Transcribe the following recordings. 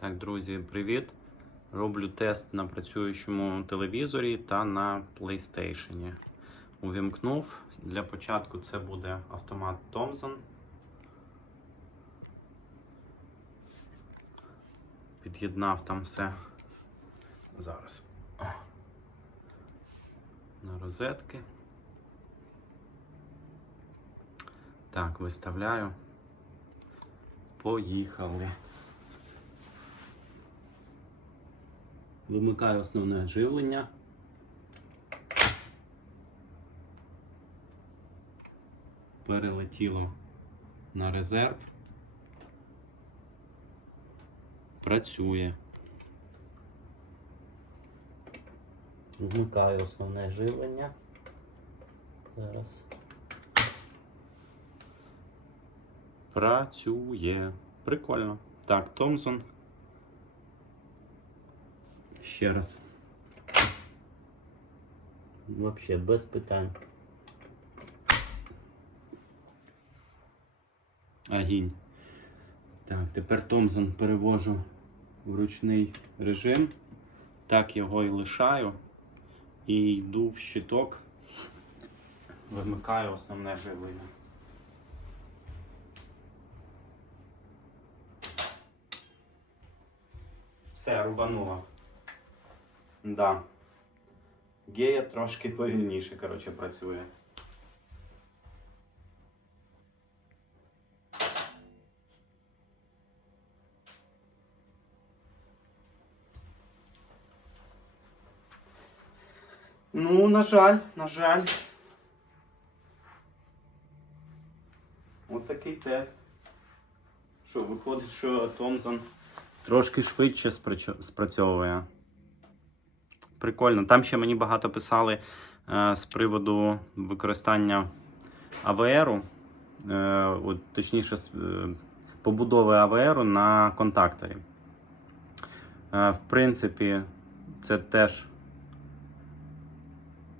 Так, друзі, привіт! Роблю тест на працюючому телевізорі та на PlayStation. Увімкнув. Для початку це буде автомат Thomson. Під'єднав там все. Зараз. На розетки. Так, виставляю. Поїхали. Вимикаю основне живлення. Перелетіло на резерв. Працює. Вмикаю основне живлення. Зараз. Працює. Прикольно. Так, Томсон. Ще раз. Вообще без питань. Агінь. Так, тепер Томсон перевожу в ручний режим. Так його і лишаю. І йду в щиток. Вимикаю основне живлення. Все, рубануло. Да. Гея трошки повільніше, коротше, працює. Ну, на жаль, на жаль. От такий тест. Що, виходить, що Томзон трошки швидше спрацьовує. Прикольно. Там ще мені багато писали е, з приводу використання АВРу, е, от, точніше, е, побудови АВРу на контакторі. Е, в принципі, це теж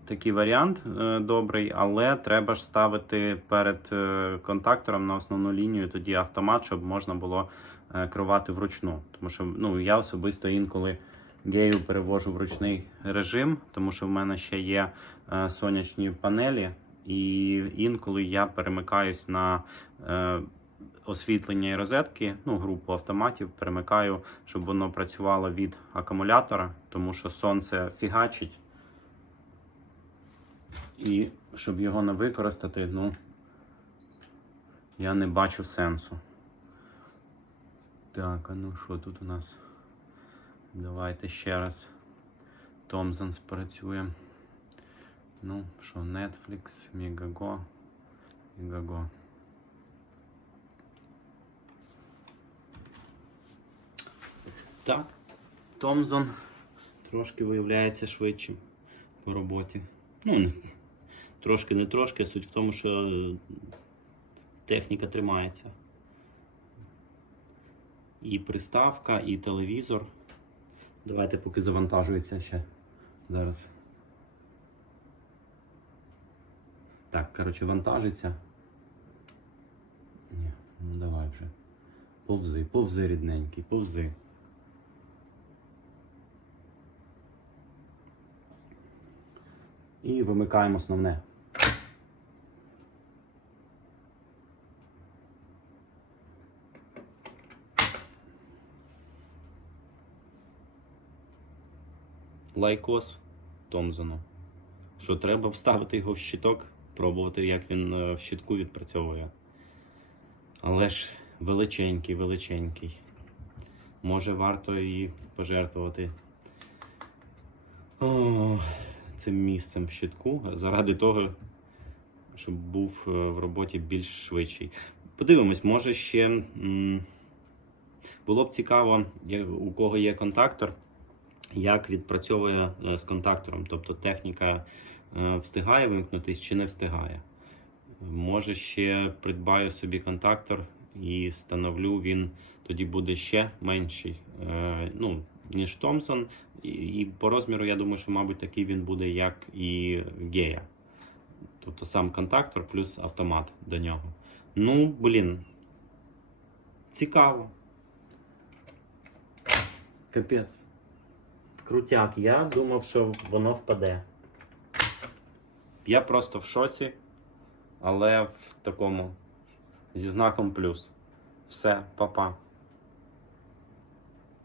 такий варіант е, добрий, але треба ж ставити перед е, контактором на основну лінію тоді автомат, щоб можна було е, керувати вручну. Тому що ну, я особисто інколи гею перевожу в ручний режим, тому що в мене ще є е, сонячні панелі, і інколи я перемикаюсь на е, освітлення і розетки, ну, групу автоматів перемикаю, щоб воно працювало від акумулятора, тому що сонце фігачить. І щоб його не використати, ну, я не бачу сенсу. Так, а ну що тут у нас? Давайте ще раз. Томзон спрацює. Ну, що, Netflix, Megago, Megago. Так, Томзон трошки виявляється швидшим по роботі. Ну, трошки не трошки, суть в тому, що е, техніка тримається. І приставка, і телевізор. Давайте поки завантажується ще зараз. Так, коротше, вантажиться. Ні, ну давай вже. Повзи, повзи рідненький, повзи. І вимикаємо основне. Лайкос Томзону. Що треба вставити його в щиток, пробувати, як він е, в щитку відпрацьовує. Але ж величенький, величенький. Може варто і пожертвувати. О, цим місцем в щитку заради того, щоб був е, в роботі більш швидший. Подивимось, може ще було б цікаво, у кого є контактор, як відпрацьовує е, з контактором. Тобто техніка е, встигає вимкнутись чи не встигає. Може, ще придбаю собі контактор і встановлю, він тоді буде ще менший. Е, ну, ніж Томпсон. І, і по розміру, я думаю, що, мабуть, такий він буде, як і Гея. Тобто сам контактор плюс автомат до нього. Ну, блін. Цікаво. Капець. Крутяк, я думав, що воно впаде. Я просто в шоці, але в такому зі знаком плюс. Все, па-па.